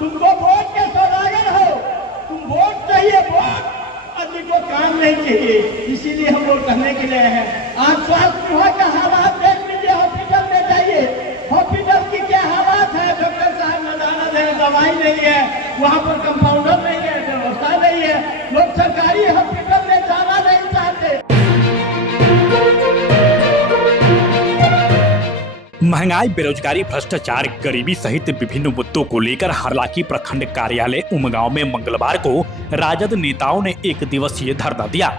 तुमको वोट के सौदागर हो, तुम वोट चाहिए वोट, आदमी को काम नहीं चाहिए। इसीलिए हम लोग कहने के लिए हैं। आज स्वास्थ्य विभाग का हालात देख लीजिए, हॉस्पिटल में जाइए, हॉस्पिटल की क्या हालात है। डॉक्टर साहब नजाना है, दवाई नहीं है, वहाँ पर कंपाउंडर नहीं है, व्यवस्था नहीं है, लोग सरकारी हॉस्पिटल में जाना नहीं चाहते। महंगाई, बेरोजगारी, भ्रष्टाचार, गरीबी सहित विभिन्न मुद्दों को लेकर हरलाखी प्रखंड कार्यालय उमगांव में मंगलवार को राजद नेताओं ने एक दिवसीय धरना दिया,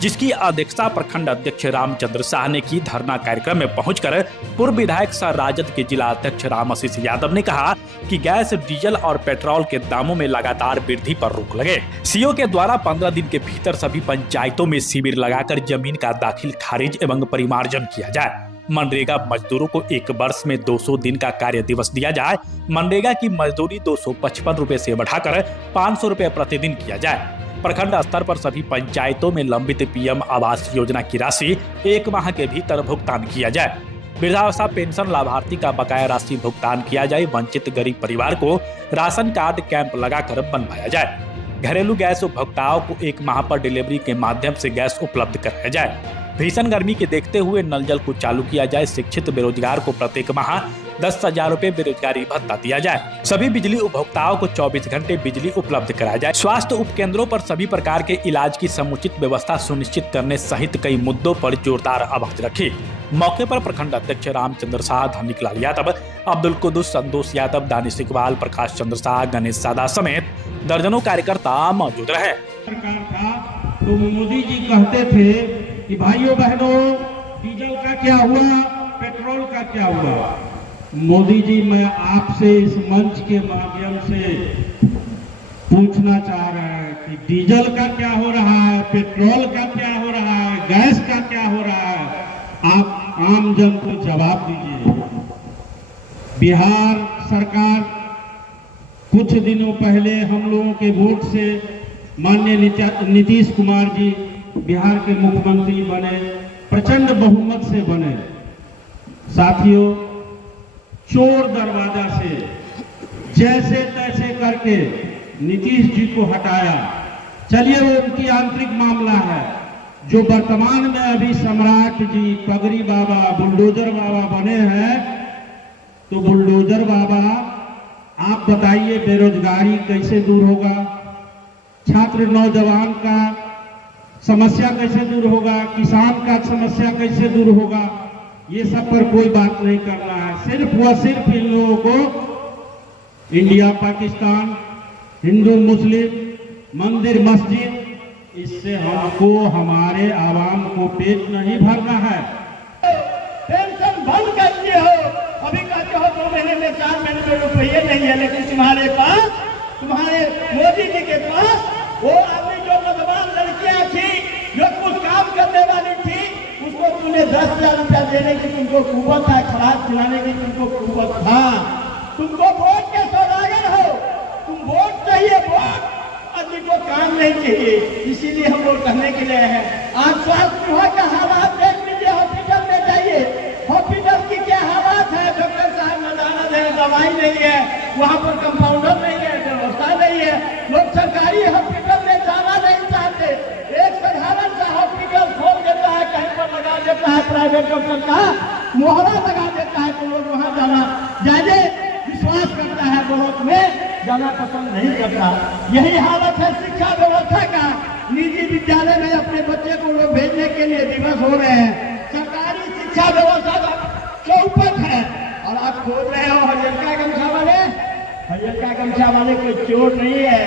जिसकी अध्यक्षता प्रखंड अध्यक्ष रामचंद्र शाह ने की। धरना कार्यक्रम में पहुंचकर पूर्व विधायक सह राजद के जिला अध्यक्ष रामाशीष यादव ने कहा कि गैस, डीजल और पेट्रोल के दामों में लगातार वृद्धि पर रोक लगे। सीओ के द्वारा 15 दिन के भीतर सभी पंचायतों में शिविर लगाकर जमीन का दाखिल खारिज एवं परिमार्जन किया जाए। मनरेगा मजदूरों को एक वर्ष में 200 दिन का कार्य दिवस दिया जाए। मनरेगा की मजदूरी 255 रुपए से बढ़ाकर 500 रुपए प्रतिदिन किया जाए। प्रखंड स्तर पर सभी पंचायतों में लंबित पीएम आवास योजना की राशि 1 माह के भीतर भुगतान किया जाए। वृद्धावस्था पेंशन लाभार्थी का बकाया राशि भुगतान किया जाए। वंचित गरीब परिवार को राशन कार्ड कैंप लगाकर बनवाया जाए। घरेलू गैस उपभोक्ताओं को 1 माह पर डिलीवरी के माध्यम से गैस उपलब्ध कराया जाए। भीषण गर्मी के देखते हुए नल जल को चालू किया जाए। शिक्षित बेरोजगार को प्रत्येक माह 10,000 रुपए बेरोजगारी भत्ता दिया जाए। सभी बिजली उपभोक्ताओं को 24 घंटे बिजली उपलब्ध कराया जाए। स्वास्थ्य उपकेंद्रों पर सभी प्रकार के इलाज की समुचित व्यवस्था सुनिश्चित करने सहित कई मुद्दों पर जोरदार आवाज रखी। मौके पर प्रखंड अध्यक्ष रामचंद्र शाह, धनिकलाल यादव, अब्दुल कुद्दूस, संतोष यादव, दानिश इकबाल, प्रकाश चंद्र शाह, गणेश सादा समेत दर्जनों कार्यकर्ता मौजूद रहे। सरकार था तो मोदी जी कहते थे कि भाइयों बहनों, डीजल का क्या हुआ, पेट्रोल का क्या हुआ। मोदी जी, मैं आपसे इस मंच के माध्यम से पूछना चाह रहा है कि डीजल का क्या हो रहा है, पेट्रोल का क्या हो रहा है, गैस का क्या हो रहा है। आप आम जन को जवाब दीजिए। बिहार सरकार कुछ दिनों पहले हम लोगों के वोट से माननीय नीतीश कुमार जी बिहार के मुख्यमंत्री बने, प्रचंड बहुमत से बने। साथियों, चोर दरवाजा से जैसे तैसे करके नीतीश जी को हटाया। चलिए, वो उनकी आंतरिक मामला है। जो वर्तमान में अभी सम्राट जी, पगड़ी बाबा, बुलडोजर बाबा बने हैं, तो बुलडोजर बाबा, आप बताइए बेरोजगारी कैसे दूर होगा, छात्र नौजवान का समस्या कैसे दूर होगा, किसान का समस्या कैसे दूर होगा। ये सब पर कोई बात नहीं करना है। सिर्फ व सिर्फ इन लोगों को इंडिया पाकिस्तान, हिंदू मुस्लिम, मंदिर मस्जिद, इससे हमको, हमारे आवाम को पेट नहीं भरना है। पेंशन बंद करते हो, अभी कहते हो 2 महीने में 4 महीने में रुपये नहीं है, लेकिन तुम्हारे पास, तुम्हारे मोदी जी के पास वो आदमी जो नौजवान लड़कियां थी, जो कुछ काम करने वाली थी, उसको तुमने 10,000 रुपया देने की तुमको कुव्वत है, खराब खिलाने की तुमको कुव्वत था। तुमको वोट के सौदागर हो, तुम वोट चाहिए वोट, आदमी को काम नहीं चाहिए। इसीलिए हम लोग कहने के लिए हैं। आज स्वास्थ्य विभाग का हालात देख लीजिए, हॉस्पिटल में जाइए, हॉस्पिटल की क्या हालात है। डॉक्टर साहब नजाना है, दवाई नहीं है, वहाँ पर कंपाउंडर नहीं है, व्यवस्था नहीं है, लोग सरकारी हॉस्पिटल में जाना नहीं चाहते। एक साधारण सा हॉस्पिटल खोल देता है, कहीं पर लगा देता है प्राइवेट डॉक्टर का मोहरा लगा देता है, तो लोग वहाँ जाना ज्यादा विश्वास करता है, बहुत में जाना पसंद नहीं करता। यही हालत है शिक्षा व्यवस्था का। निजी विद्यालय में अपने बच्चे को लोग भेजने के लिए दिवस हो रहे हैं। सरकारी शिक्षा व्यवस्था चौपट है और आप खोज रहे हो हरियर गमछा वाले। हरियर गमछा वाले कोई चोर नहीं है,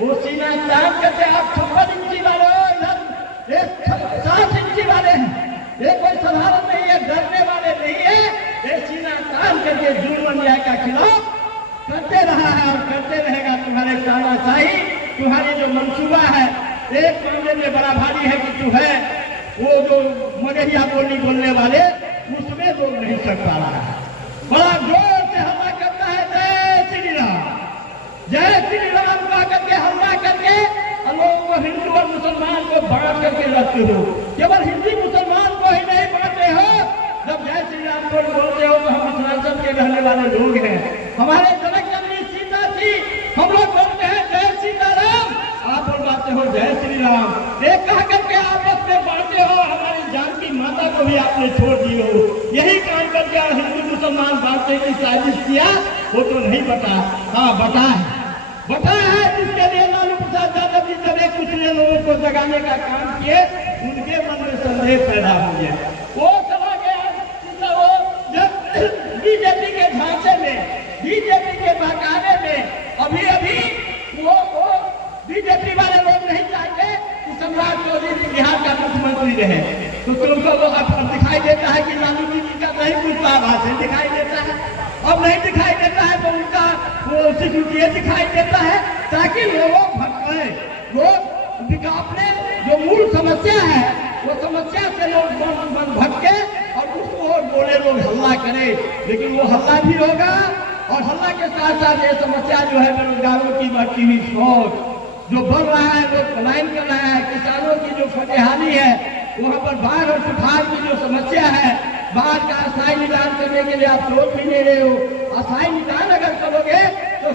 वो सीना तान करके आप 56 इंची वाले हो, इधर 60 इंची वाले हैं। ये कोई साधारण नहीं है, डरने वाले नहीं है। ये सीना तान करके जुर्म अन्याय का खिलाफ करते रहा है और करते रहेगा। तुम्हारे तानाशाही, तुम्हारी जो मंसूबा है, एक मामले में बड़ा भारी है कि तू है वो जो मगहिया बोली बोलने वाले, उसमें लोग नहीं कर पा रहा है। बड़ा जोर से हमला करता है, जय श्री राम, जय श्री राम का करके हमला करके लोगों को, हिंदू और मुसलमान को बांट करके रखते हो। केवल हिंदी मुसलमान को ही नहीं बांटते हो। जब जय श्री राम को बोलते हो तो हम मिथिलांचल के रहने वाले लोग हैं। हमारे जनक जननी सीता थी, आपने छोड़ दिए हो। यही काम करके हिंदू मुसलमान बांटने की साजिश किया, वो तो नहीं बता। हाँ बता है जिसके लिए लालू प्रसाद यादव जी जब एक दूसरे लोगों को जगाने का काम किए, उनके मन में संदेह पैदा हो गया। वो चला गया वो जब बीजेपी के ढांचे में, बीजेपी के बहकाने में अभी वो बीजेपी वाले लोग नहीं चाहते कि सम्राट चौधरी बिहार का मुख्यमंत्री रहे। तो तुमको वो अब दिखाई देता है कि लालू जी का नहीं कुछ आभास दिखाई देता है, अब नहीं दिखाई देता है तो उनका वो सिक्योरिटी दिखाई देता है, ताकि लोग भटके, लोग अपने जो मूल समस्या है वो समस्या से लोग भटके और उसको बोले लोग हल्ला करे। लेकिन वो हल्ला भी होगा और हल्ला के साथ साथ ये समस्या जो है बेरोजगारों की बढ़ती हुई सोच जो बढ़ रहा है, लोग पलायन कर रहा है, किसानों की जो फतेहाली है, वहाँ पर बाढ़ और सुखाड़ की जो समस्या है, बाढ़ का अस्थायी निदान करने के लिए आप सोच भी नहीं रहे हो। अस्थायी निदान अगर करोगे तो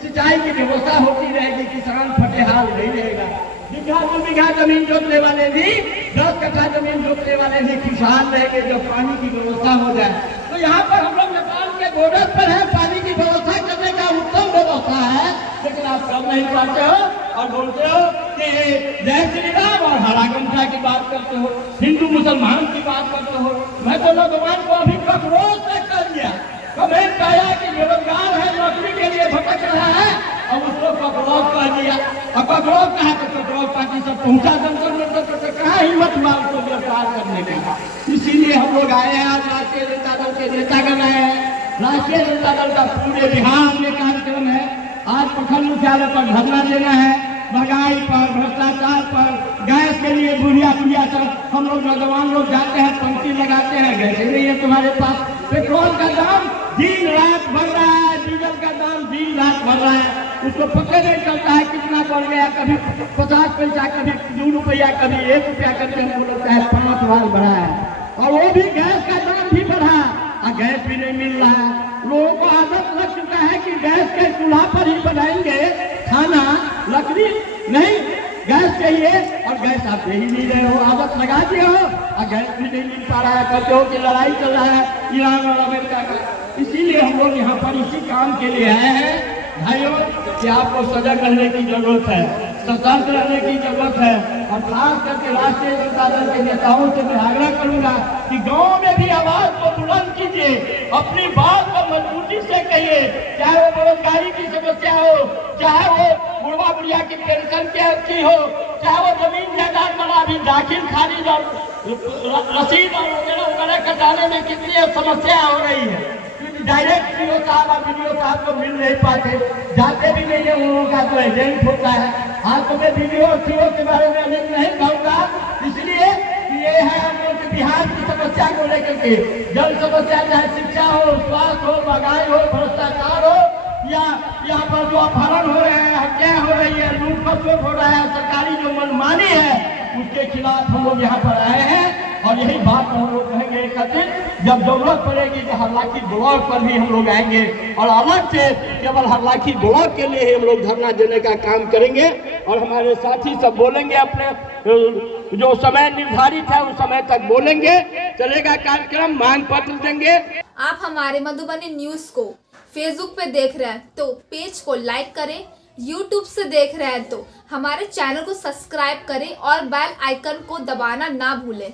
सिंचाई की व्यवस्था होती रहेगी, किसान फतेहाल नहीं रहेगा। बीघा 2 बीघा जमीन जोतने वाले भी, 10 कट्ठा जमीन जोतने वाले भी खुशहाल रहेंगे जब पानी की व्यवस्था हो जाए। तो यहाँ पर हम लोग नेपाल के बॉर्डर पर है, पानी की व्यवस्था करने का उत्तम व्यवस्था है, लेकिन आप सब नहीं पाते हो और बोलते हो कि जय श्री राम और हरा गमछा की बात करते हो, हिंदू मुसलमान की बात करते हो। मैं तो नौजवान को अभी ककरोच तक कर दिया, कमेंट आया कि बेरोजगार है, नौकरी के लिए भटक रहा है और उसको ककरोच कर दिया। और ककरोच कहा तो ककरोच पार्टी सब पहुंचा जंतर कहाँ हिम्मत हुआ उसको गिरफ्तार करने का। इसीलिए हम लोग आए हैं, आज राष्ट्रीय जनता दल के नेतागण आए हैं। राष्ट्रीय जनता दल का पूरे बिहार में कार्यक्रम है। आज प्रखंड मुख्यालय पर धरना देना है, महंगाई पर, भ्रष्टाचार पर, गैस के लिए बुढ़िया सब हम लोग नौजवान लोग जाते हैं, पंक्ति लगाते हैं, गैस नहीं है तुम्हारे पास, पेट्रोल का दाम दिन रात बढ़ रहा है, डीजल का दाम दिन रात बढ़ रहा है, उसको पता नहीं चलता है कितना बढ़ गया, कभी 50 पैसा, कभी 2 रुपया, कभी 1 रुपया करके हमको लगता है 5 बार बढ़ा है। और वो भी गैस का दाम भी बढ़ा और गैस भी नहीं मिल रहा है। लोगों को आदत लग चुका है कि गैस के चूल्हा पर ही बनाएंगे खाना, लकड़ी नहीं, गैस चाहिए और गैस आप दे ही नहीं रहे हो, आदत लगा दिए हो और गैस भी नहीं मिल पा रहा है। कहते हो कि लड़ाई चल रहा है ईरान और अमेरिका का। इसीलिए हम लोग यहाँ पर इसी काम के लिए आए हैं भाइयों कि आपको सजग रहने की जरूरत है, सतर्क रहने की जरूरत है। और खास करके राष्ट्रीय जनता दल के नेताओं से मैं आग्रह करूंगा कि गांव में भी आवाज को बुलंद कीजिए, अपनी बात को मजबूती से कहिए, चाहे वो बेरोजगारी की समस्या हो, चाहे वो बुढ़वा बुढ़िया की पेंशन की हो, चाहे वो जमीन जायदाद वाला अभी दाखिल खारिज और रसीद और वगैरह कटाने में कितनी समस्या हो रही है। डायरेक्ट सीओ साहब और वीडियो साहब को मिल नहीं पाते, जाते भी नहीं है, उन लोगों का तो एजेंट होता है। हाँ तो मैं वीडियो और सीओ के बारे में अधिक नहीं कहूँगा, इसलिए ये है हम लोग बिहार की समस्या को लेकर के। जल समस्या चाहे शिक्षा हो, स्वास्थ्य हो, महंगाई हो, भ्रष्टाचार हो, या यहाँ पर जो अपहरण हो रहे हैं, हत्या हो रही है, लूट खसोट हो रहा है, सरकारी जो मनमानी है उसके खिलाफ हम लोग यहाँ पर आए हैं। और यही बात हम लोग कहेंगे एक दिन जब जरूरत पड़ेगी तो हरलाखी ब्लॉक पर भी हम लोग आएंगे और अलग से केवल हरलाखी ब्लॉक के लिए ही हम लोग धरना देने का काम करेंगे। और हमारे साथी सब बोलेंगे, अपने जो समय निर्धारित है उस समय तक बोलेंगे, चलेगा कार्यक्रम, मांग पत्र देंगे। आप हमारे मधुबनी न्यूज को फेसबुक पे देख रहे हैं तो पेज को लाइक करें, यूट्यूब से देख रहे हैं तो हमारे चैनल को सब्सक्राइब करें और बेल आइकन को दबाना ना भूलें।